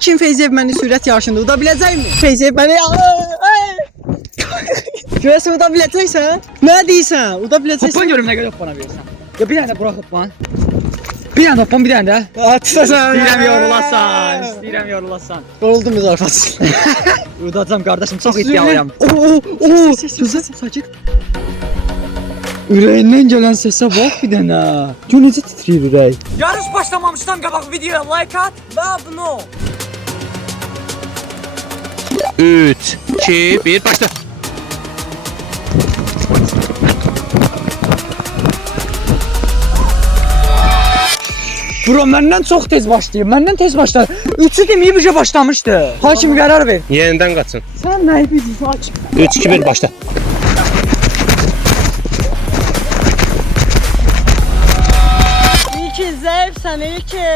kim Feyziyev məni sürət yarışında uda biləcəkmi? Feyziyev məni... Görəsən uda biləcəksən? Nə deyirsən? Uda biləcəksən? Hoppan görüm nə qədər hoppana verirsən. Ya bir dənə də bırak hoppan. Bir dənə hoppan, bir dənə də. Atsasan. İstəyirəm yorulasan. İstəyirəm yorulasan. Yoruldum biz arfasın. Udacam qardaşım, çox iddialıyam. Sözə sakit. Ürəyindən gələn səsə bax bir dənə. Gör necə titrəyir ürək. Yarış başlamamışdan qabaq videoya like at və abunə ol. 3, 2, 1, başla. Bro, məndən çox tez başlayır. Məndən tez başlar. 3-ü deməyib bizə başlamışdı. Hakim qərar ver. Yenidən qaçın. Sən nəyi bilirsən hakim? 3, 2, 1, başla. İyi ki zəifsən, iyi ki.